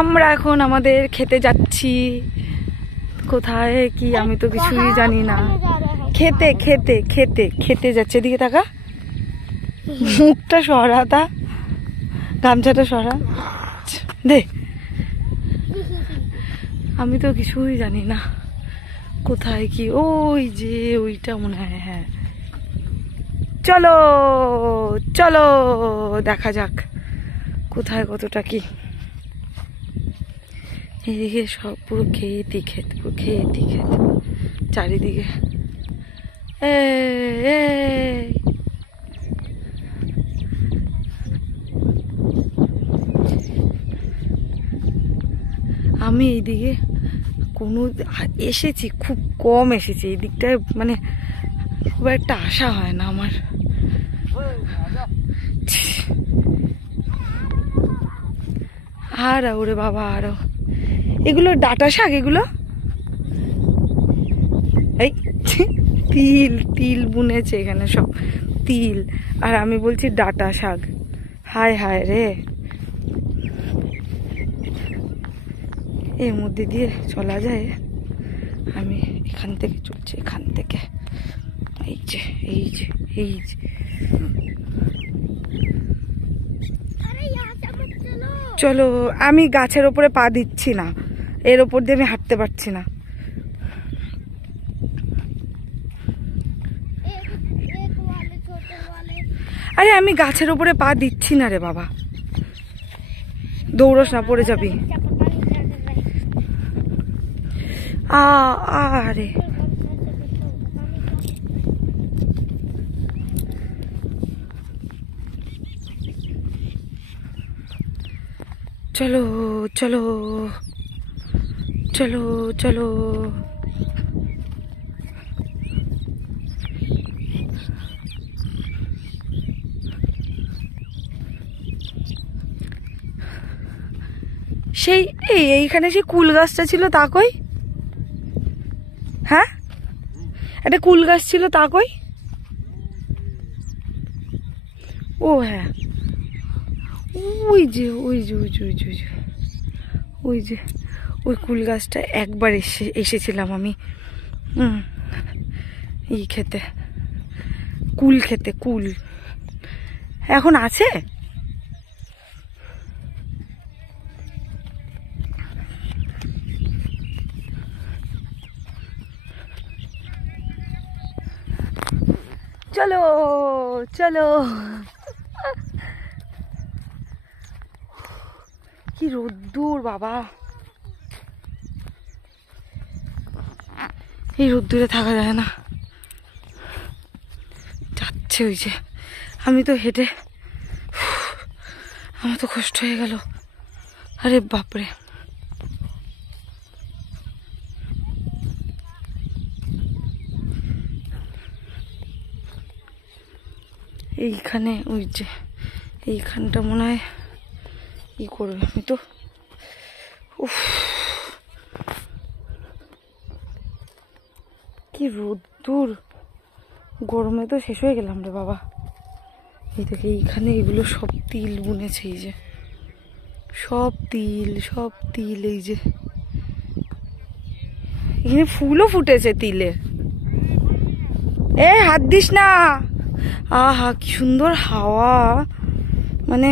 আমরা এখন আমাদের খেতে যাচ্ছি। কোথায় কি আমি তো কিছুই জানি না। খেতে খেতে খেতে খেতে যাচ্ছে। এদিকে থাকা, মুখটা সরাতা, গামছাটা সরা দে। আমি তো কিছুই জানি না কোথায় কি। ওই যে ওইটা মনে হয়। হ্যাঁ চলো চলো দেখা যাক কোথায় কতটা কি। এদিকে সব পুরো খেয়েতি খেত, পুরো খেয়েতি খেত চারিদিকে। আমি এইদিকে কোনো এসেছি, খুব কম এসেছি এই দিকটায়, মানে খুব একটা আশা হয় না আমার। আর ওরে বাবা, আরো এগুলো ডাঁটা শাক, এগুলো এই তিল তিল বুনেছে এখানে, সব তিল। আর আমি বলছি ডাঁটা শাক। হায় হায় রে, এর মধ্যে দিয়ে চলা যায়? আমি এখান থেকে চলছি, এখান থেকে। এই যে এই যে এই যে, চলো। আমি গাছের ওপরে পা দিচ্ছি না, এর ওপর দিয়ে আমি হাঁটতে পারছি না। আরে আমি গাছের ওপরে পা দিচ্ছি না রে বাবা, দৌড়স না, পড়ে যাবি। আরে চলো চলো চলো চলো। সেই এইখানে সেই কুল গাছটা ছিল, তা কই? হ্যাঁ, একটা কুল গাছ ছিল, তা কই? ও হ্যাঁ, ওই যে ওই যে ওই যে ওই যে ওই যে ওই যে ওই কুল গাছটা একবার এসেছিলাম আমি ই খেতে, কুল খেতে। কুল এখন আছে? চলো চলো। কি রোদ্দুর বাবা, এই রোদ্দুরে থাকা যায় না। যাচ্ছে ওই যে, আমি তো হেঁটে আমার তো কষ্ট হয়ে গেল। আরে বাপরে, এইখানে ওই যে এইখানটা মনে হয় ই করবে। আমি তো কি রোদ্দুর, গরমে তো শেষ হয়ে গেলাম রে বাবা। এই থেকে এইখানে এগুলো সব তিল বুনেছে, এই যে সব তিল, সব তিল। এই যে এখানে ফুলও ফুটেছে তিলের। হাত দিস না। আহা কি সুন্দর হাওয়া, মানে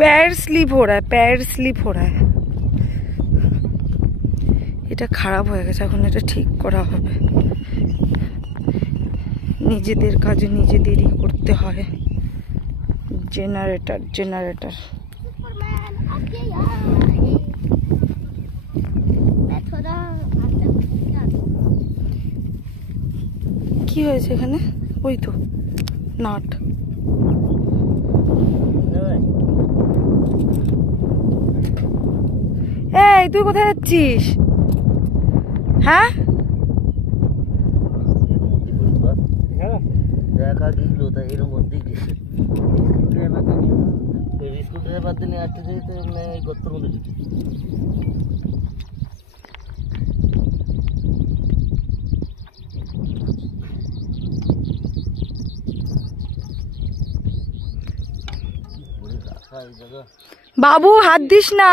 पैर स्लिप हो रहा है, पैर स्लिप हो रहा है। এটা খারাপ হয়ে গেছে, এখন এটা ঠিক করা হবে। নিজেদের কাজ নিজেদেরই করতে হয়। Generator generator. কি হয়েছে এখানে? ওই তো নাট। এই তুই কোথায় যাচ্ছিস? হ্যাঁ এর মধ্যে স্কুল ড্রাইভার দিনে আসতে যেতে গর্তের মধ্যে বাবু হাত দিস না।